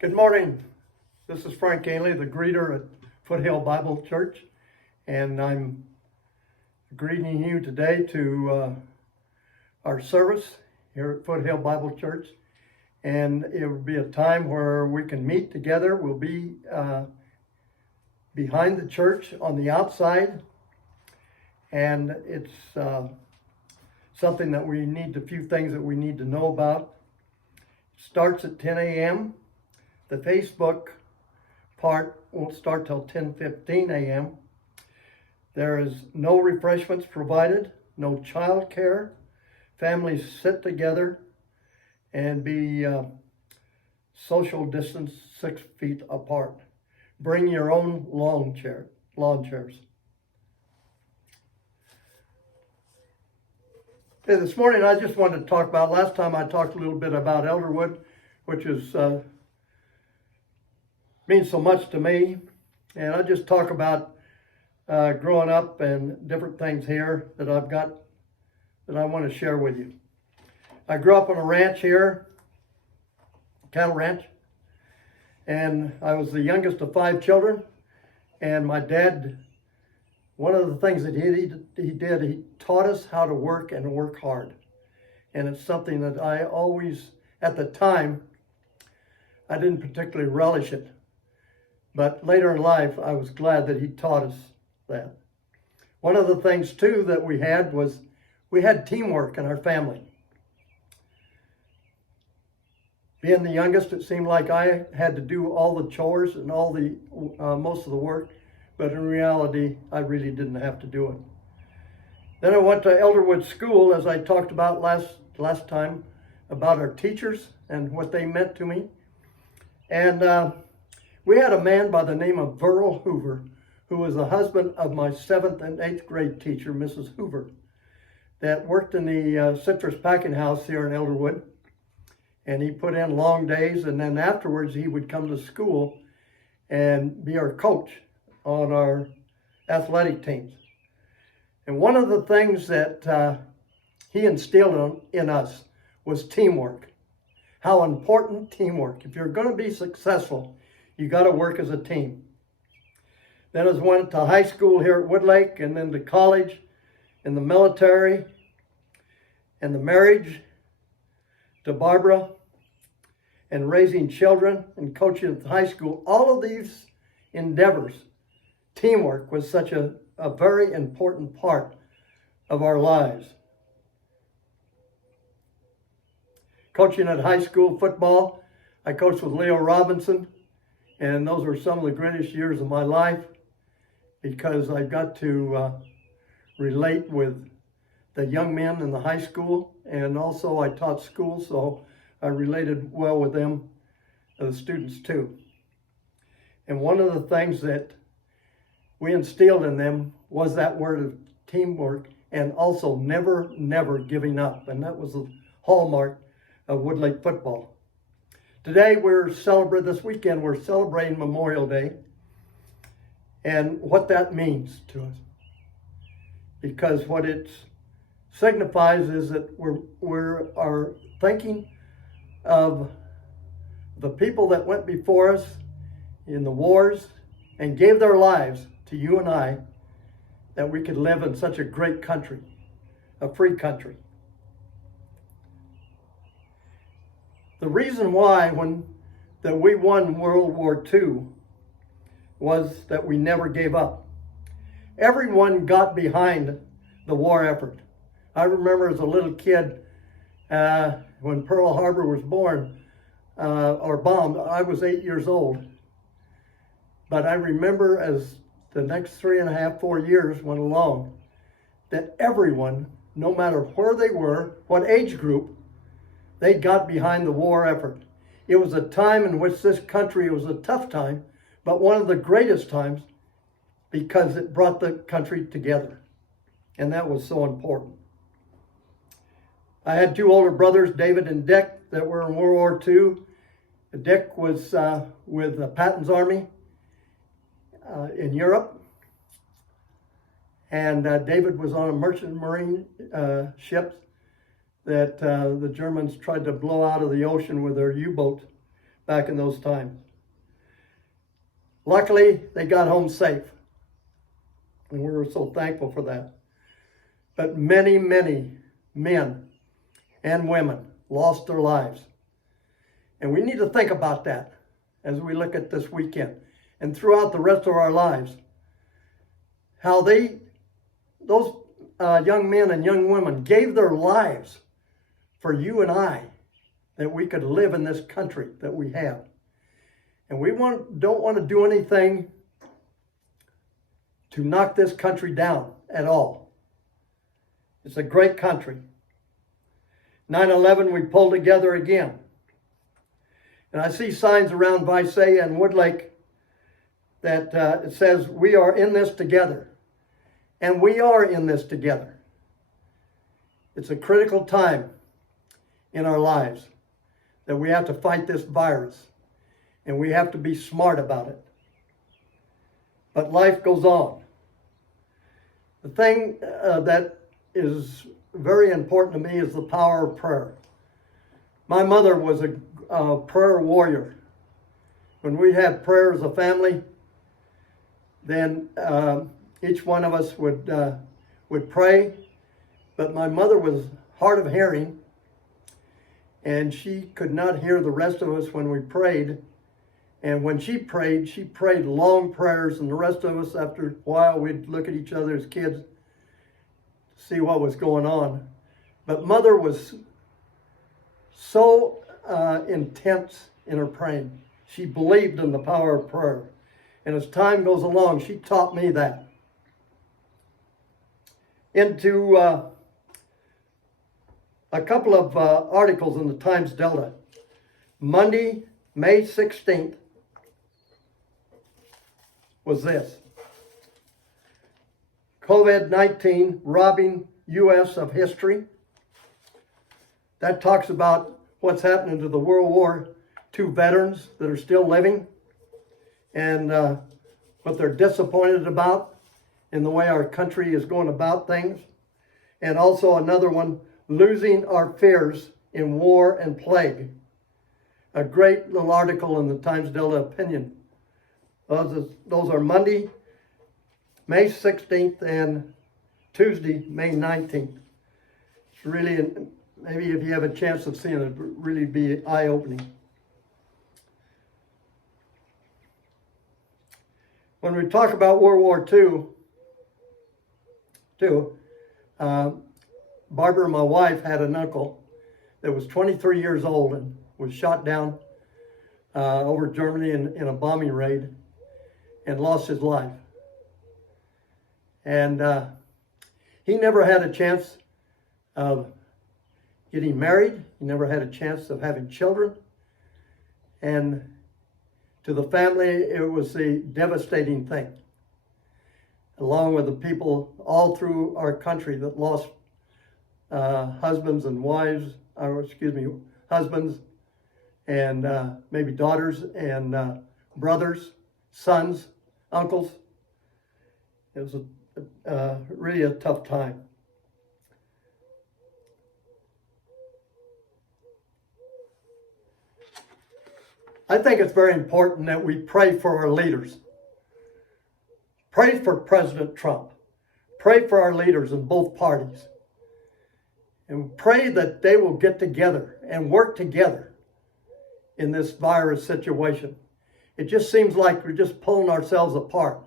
Good morning. This is Frank Ainley, the greeter at Foothill Bible Church, and I'm greeting you today to our service here at Foothill Bible Church. And it will be a time where we can meet together. We'll be behind the church on the outside, and it's something that a few things that we need to know about. It starts at 10 a.m. The Facebook part won't start till 10:15 a.m. There is no refreshments provided, no child care. Families sit together and be social distance 6 feet apart. Bring your own lawn chairs. Okay, this morning I just wanted to talk about, last time I talked a little bit about Elderwood, which is means so much to me, and I just talk about growing up and different things here that I've got that I want to share with you. I grew up on a ranch here, cattle ranch, and I was the youngest of 5 children. And my dad, one of the things that he taught us how to work and work hard. And it's something that I always, at the time, I didn't particularly relish it. But later in life, I was glad that he taught us that. One of the things, too, that we had was we had teamwork in our family. Being the youngest, it seemed like I had to do all the chores and all the most of the work, but in reality, I really didn't have to do it. Then I went to Elderwood School, as I talked about last time, about our teachers and what they meant to me. And we had a man by the name of Verl Hoover, who was the husband of my 7th and 8th grade teacher, Mrs. Hoover, that worked in the citrus packing house here in Elderwood. And he put in long days, and then afterwards he would come to school and be our coach on our athletic teams. And one of the things that he instilled in us was teamwork. How important teamwork. If you're going to be successful, you got to work as a team. Then I went to high school here at Woodlake, and then to college, in the military, and the marriage to Barbara, and raising children and coaching at the high school. All of these endeavors, teamwork was such a very important part of our lives. Coaching at high school football, I coached with Leo Robinson, and those were some of the greatest years of my life because I got to relate with the young men in the high school, and also I taught school, so I related well with them, the students too. And one of the things that we instilled in them was that word of teamwork, and also never giving up. And that was the hallmark of Woodlake football. Today this weekend we're celebrating Memorial Day and what that means to us. Because what it signifies is that we are thinking of the people that went before us in the wars and gave their lives to you and I, that we could live in such a great country, a free country. The reason why that we won World War II was that we never gave up. Everyone got behind the war effort. I remember as a little kid, when Pearl Harbor was born, or bombed, I was 8 years old. But I remember as the next 3.5, 4 years went along, that everyone, no matter where they were, what age group, they got behind the war effort. It was a time in which this country, it was a tough time, but one of the greatest times because it brought the country together. And that was so important. I had 2 older brothers, David and Dick, that were in World War II. Dick was with Patton's Army in Europe. And David was on a merchant marine ship that the Germans tried to blow out of the ocean with their U-boat back in those times. Luckily, they got home safe, and we were so thankful for that. But many, many men and women lost their lives. And we need to think about that as we look at this weekend and throughout the rest of our lives. How those young men and young women gave their lives for you and I, that we could live in this country that we have. And we don't want to do anything to knock this country down at all. It's a great country. 9/11, we pulled together again. And I see signs around Visay and Woodlake that it says, we are in this together. And we are in this together. It's a critical time in our lives that we have to fight this virus. And we have to be smart about it. But life goes on. The thing that is very important to me is the power of prayer. My mother was a prayer warrior. When we had prayer as a family, then each one of us would pray. But my mother was hard of hearing, and she could not hear the rest of us when we prayed. And when she prayed long prayers, and the rest of us, after a while, we'd look at each other as kids to see what was going on. But Mother was so intense in her praying. She believed in the power of prayer. And as time goes along, she taught me that. Into a couple of articles in the Times-Delta. Monday, May 16th, was this: COVID-19 robbing U.S. of history. That talks about what's happening to the World War II veterans that are still living, and what they're disappointed about in the way our country is going about things. And also another one, losing our fears in war and plague. A great little article in the Times-Delta Opinion. Those are Monday, May 16th, and Tuesday, May 19th. It's really, maybe if you have a chance of seeing it, it'd really be eye-opening. When we talk about World War II, Barbara, my wife, had an uncle that was 23 years old and was shot down over Germany in a bombing raid and lost his life. And he never had a chance of getting married. He never had a chance of having children. And to the family, it was a devastating thing. Along with the people all through our country that lost husbands and wives, husbands and maybe daughters and brothers, sons, uncles. It was really a tough time. I think it's very important that we pray for our leaders. Pray for President Trump. Pray for our leaders in both parties. And pray that they will get together and work together in this virus situation. It just seems like we're just pulling ourselves apart.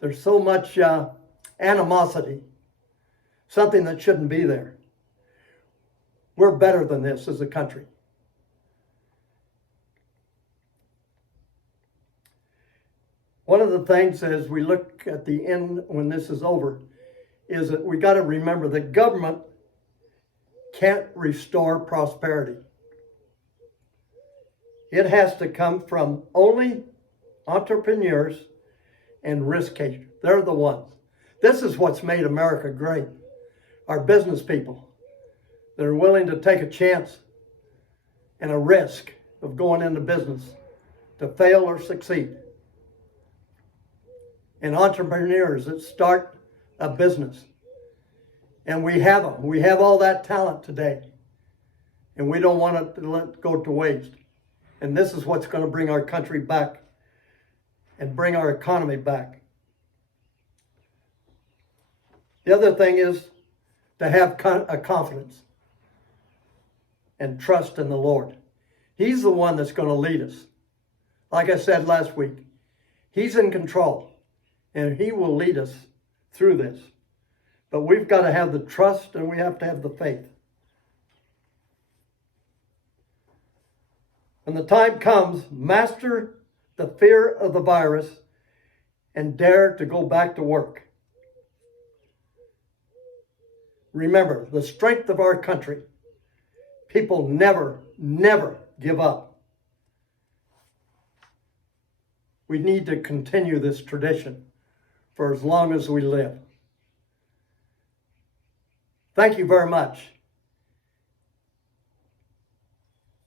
There's so much animosity, something that shouldn't be there. We're better than this as a country. One of the things as we look at the end when this is over is that we got to remember that government can't restore prosperity. It has to come from only entrepreneurs and risk takers. They're the ones. This is what's made America great. Our business people that are willing to take a chance and a risk of going into business to fail or succeed. And entrepreneurs that start a business. And we have them. We have all that talent today. And we don't want it to let it go to waste. And this is what's going to bring our country back and bring our economy back. The other thing is to have a confidence and trust in the Lord. He's the one that's going to lead us. Like I said last week, He's in control and He will lead us through this. But we've got to have the trust and we have to have the faith. When the time comes, master the fear of the virus and dare to go back to work. Remember, the strength of our country. People never, never give up. We need to continue this tradition for as long as we live. Thank you very much.